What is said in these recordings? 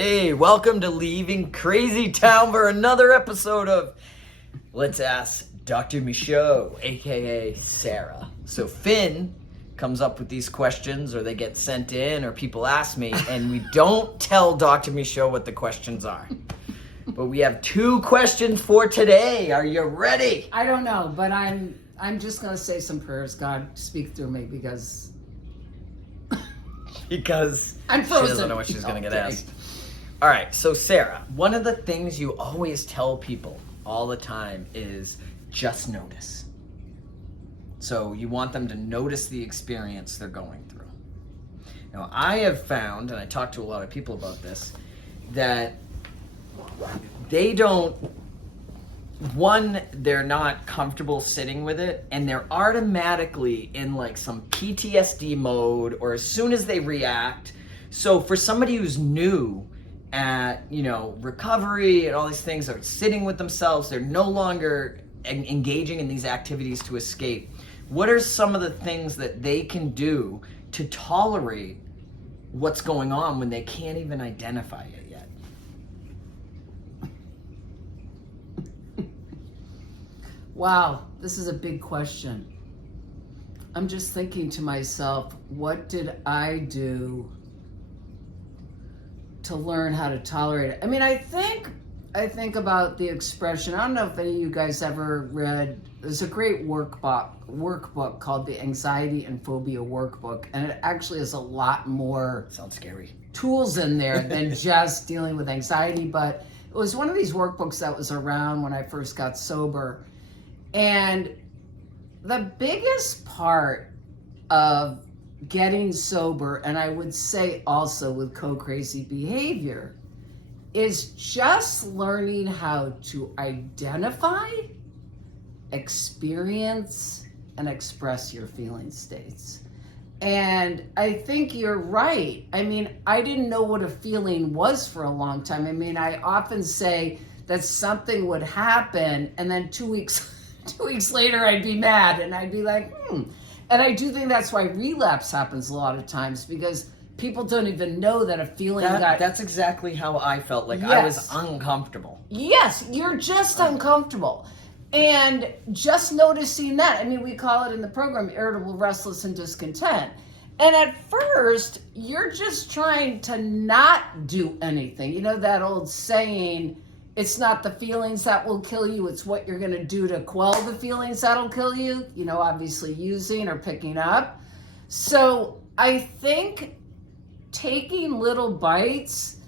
Hey, welcome to Leaving CrazyTown for another episode of Let's Ask Dr. Michaud, aka Sarah. So Finn comes up with these questions, or they get sent in, or people ask me, and we don't tell Dr. Michaud what the questions are. But we have 2 questions for today. Are you ready? I don't know, but I'm just gonna say some prayers. God, speak through me because she I'm frozen. doesn't know what she's gonna get asked. All right, so Sarah, one of the things you always tell people all the time is just notice. So you want them to notice the experience they're going through. Now, I have found, and I talked to a lot of people about this, that they don't, one, they're not comfortable sitting with it, and they're automatically in like some PTSD mode, or as soon as they react. So for somebody who's new at, recovery and all these things, are sitting with themselves, they're no longer engaging in these activities to escape. What are some of the things that they can do to tolerate what's going on when they can't even identify it yet? Wow, this is a big question. I'm just thinking to myself, what did I do to learn how to tolerate it? I mean, I think about the expression. I don't know if any of you guys ever read. There's a great workbook called the Anxiety and Phobia Workbook, and it actually has a lot more Sounds scary. tools in there than just dealing with anxiety. But it was one of these workbooks that was around when I first got sober, and the biggest part of getting sober, and I would say also with co-crazy behavior, is just learning how to identify, experience, and express your feeling states. And I think you're right. I mean, I didn't know what a feeling was for a long time. I mean, I often say that something would happen, and then 2 weeks later I'd be mad, and I'd be like, And I do think that's why relapse happens a lot of times, because people don't even know that a feeling That's exactly how I felt. Like, yes. I was uncomfortable. Yes, you're just uncomfortable. And just noticing that, I mean, we call it in the program irritable, restless, and discontent. And at first, you're just trying to not do anything. You know that old saying, it's not the feelings that will kill you, it's what you're gonna do to quell the feelings that'll kill you, obviously using or picking up. So I think taking little bites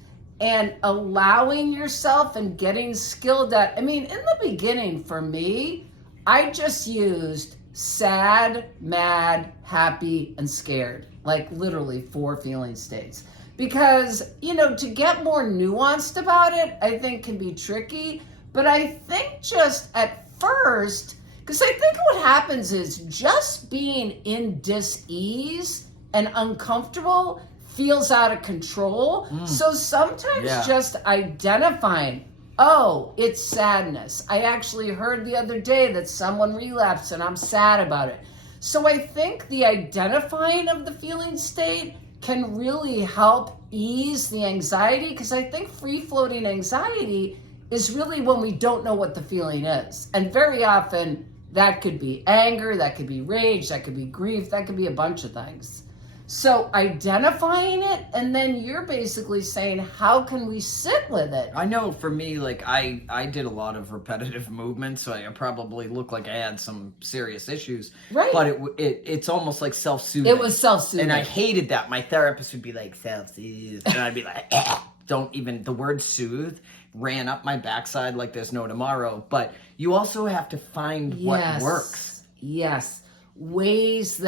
and allowing yourself and getting skilled at, in the beginning for me, I just used sad, mad, happy, and scared, like literally 4 feeling states. Because, to get more nuanced about it, I think can be tricky. But I think just at first, because I think what happens is just being in dis-ease and uncomfortable feels out of control. So sometimes just identifying, oh, it's sadness. I actually heard the other day that someone relapsed and I'm sad about it. So I think the identifying of the feeling state can really help ease the anxiety, because I think free-floating anxiety is really when we don't know what the feeling is. And very often that could be anger, that could be rage, that could be grief, that could be a bunch of things. So identifying it, and then you're basically saying, how can we sit with it? I know for me, like I did a lot of repetitive movements, so I probably looked like I had some serious issues. Right. But it's almost like self-soothing. It was self-soothing. And I hated that. My therapist would be like, self-soothe. And I'd be like, the word soothe ran up my backside like there's no tomorrow. But you also have to find what works. Yes. Ways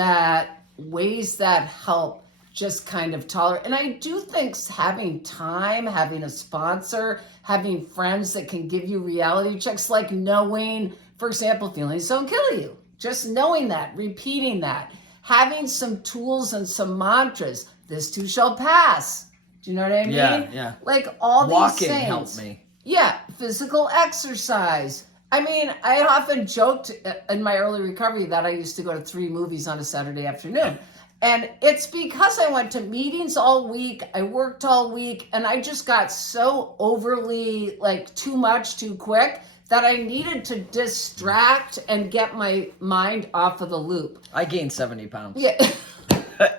that help just kind of tolerate. And I do think having time, having a sponsor, having friends that can give you reality checks, like knowing, for example, feelings don't kill you. Just knowing that, repeating that, having some tools and some mantras. This too shall pass. Do you know what I mean? Yeah. Like all Walking these things. helped me. Yeah, physical exercise. I often joked in my early recovery that I used to go to 3 movies on a Saturday afternoon. And it's because I went to meetings all week, I worked all week, and I just got so overly, like, too much too quick that I needed to distract and get my mind off of the loop. I gained 70 pounds. Yeah.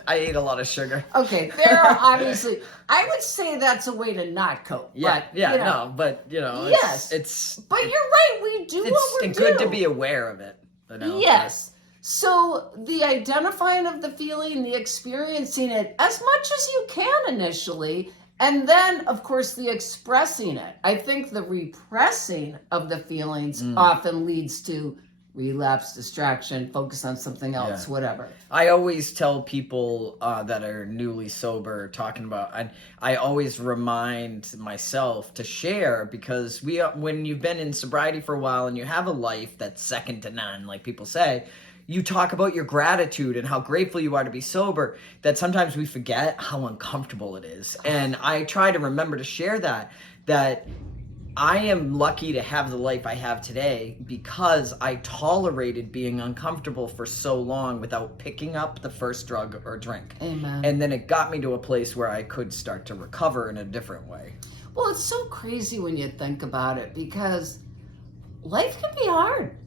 I ate a lot of sugar. Okay, there are obviously, I would say that's a way to not cope. Yeah, but, you know, but you know, yes, it's but you're right. We do what we're doing. good to be aware of it. You know? Yes. So the identifying of the feeling, the experiencing it as much as you can initially, and then of course the expressing it. I think the repressing of the feelings often leads to relapse, distraction, focus on something else, whatever. I always tell people that are newly sober, talking about, I always remind myself to share, because when you've been in sobriety for a while and you have a life that's second to none, like people say, you talk about your gratitude and how grateful you are to be sober, that sometimes we forget how uncomfortable it is. And I try to remember to share that I am lucky to have the life I have today because I tolerated being uncomfortable for so long without picking up the first drug or drink. Amen. And then it got me to a place where I could start to recover in a different way. Well, it's so crazy when you think about it, because life can be hard.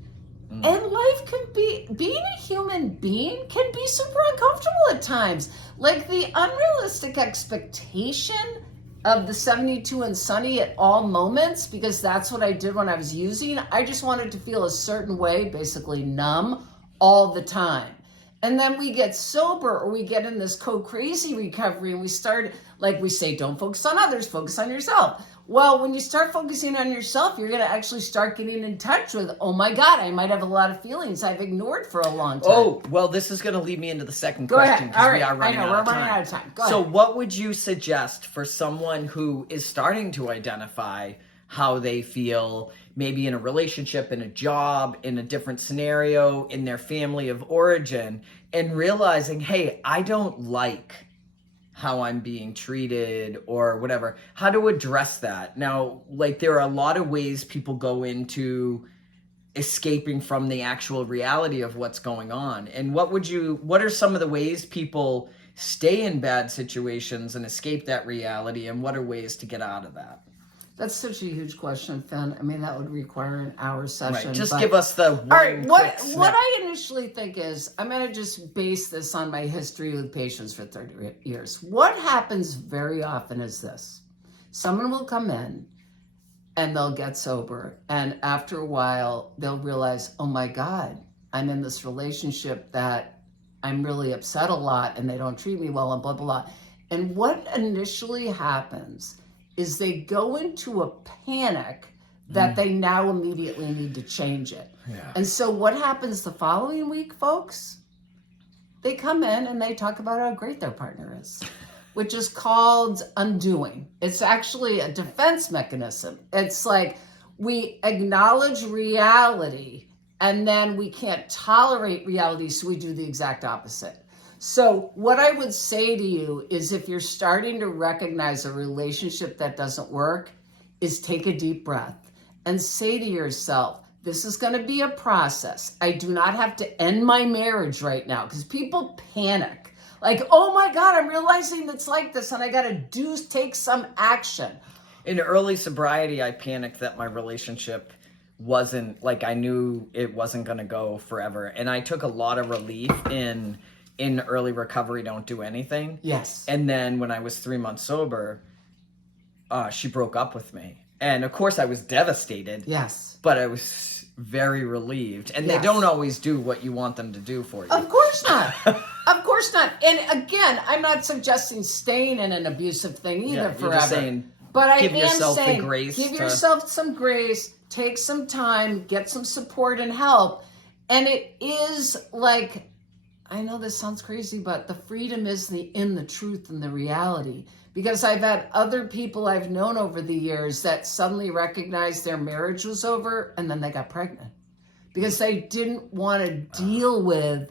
And life can be, being a human being can be super uncomfortable at times. Like the unrealistic expectation of the 72 and sunny at all moments, because that's what I did when I was using. I just wanted to feel a certain way, basically numb all the time. And then we get sober, or we get in this crazy recovery, and we start, like we say, don't focus on others, focus on yourself. Well, when you start focusing on yourself, you're going to actually start getting in touch with, oh my God, I might have a lot of feelings I've ignored for a long time. Oh, well, this is going to lead me into the second Go question. ahead. All right. We are running I know, out we're of running time. out of time. Go So ahead. what would you suggest for someone who is starting to identify how they feel, maybe in a relationship, in a job, in a different scenario, in their family of origin, and realizing, hey, I don't like how I'm being treated or whatever, how to address that? Now, like, there are a lot of ways people go into escaping from the actual reality of what's going on. And what are some of the ways people stay in bad situations and escape that reality, and what are ways to get out of that? That's such a huge question, Finn. I mean, that would require an hour session. Right. Just give us the one. All right. What snip. I initially think is, I'm going to just base this on my history with patients for 30 years. What happens very often is this: someone will come in and they'll get sober, and after a while, they'll realize, oh my God, I'm in this relationship that I'm really upset a lot, and they don't treat me well, and blah blah blah. And what initially happens is they go into a panic that they now immediately need to change it. Yeah. And so what happens the following week, folks? They come in and they talk about how great their partner is, which is called undoing. It's actually a defense mechanism. It's like we acknowledge reality and then we can't tolerate reality, so we do the exact opposite. So what I would say to you is, if you're starting to recognize a relationship that doesn't work, is take a deep breath and say to yourself, this is going to be a process. I do not have to end my marriage right now, because people panic. Like, oh my God, I'm realizing it's like this and I got to take some action. In early sobriety, I panicked that my relationship wasn't, like, I knew it wasn't going to go forever. And I took a lot of relief in early recovery, don't do anything. Yes. And then when I was 3 months sober, she broke up with me. And of course I was devastated. Yes. But I was very relieved. And Yes. they don't always do what you want them to do for you. Of course not. Of course not. And again, I'm not suggesting staying in an abusive thing either forever. You're just saying, but I give am yourself saying, the grace. give yourself some grace, take some time, get some support and help. And it is like, I know this sounds crazy, but the freedom is in the truth and the reality. Because I've had other people I've known over the years that suddenly recognized their marriage was over and then they got pregnant. Because they didn't want to deal with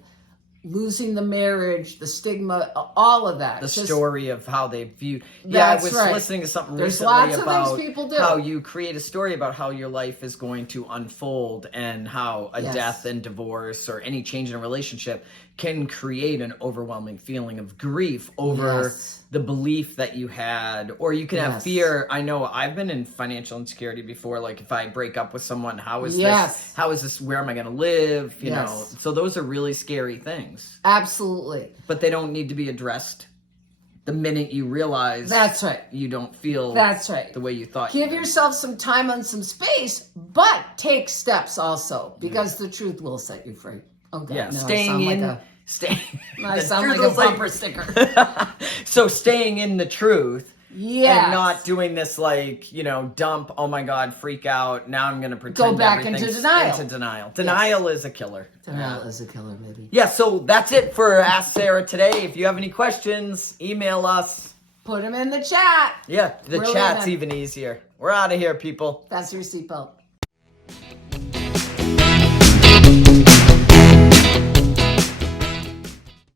losing the marriage, the stigma, all of that. The Just- story of how they viewed. Yeah, I was listening to something There's recently lots of about things people do. how you create a story about how your life is going to unfold and how a death and divorce or any change in a relationship can create an overwhelming feeling of grief over the belief that you had, or you can have fear. I know I've been in financial insecurity before. Like if I break up with someone, how is this? How is this? Where am I going to live? You know, so those are really scary things. Absolutely. But they don't need to be addressed the minute you realize you don't feel the way you thought. Give yourself some time and some space, but take steps also, because the truth will set you free. Okay. Yeah, no, staying in. I sound like a bumper sticker. So staying in the truth. Yes. And not doing this like, you know, dump, oh my God, freak out. Now I'm going to pretend go back everything's into denial. Denial is a killer. Denial is a killer, baby. Yeah, so that's it for Ask Sarah today. If you have any questions, email us. Put them in the chat. Yeah, the chat's even easier. We're out of here, people. That's your seatbelt.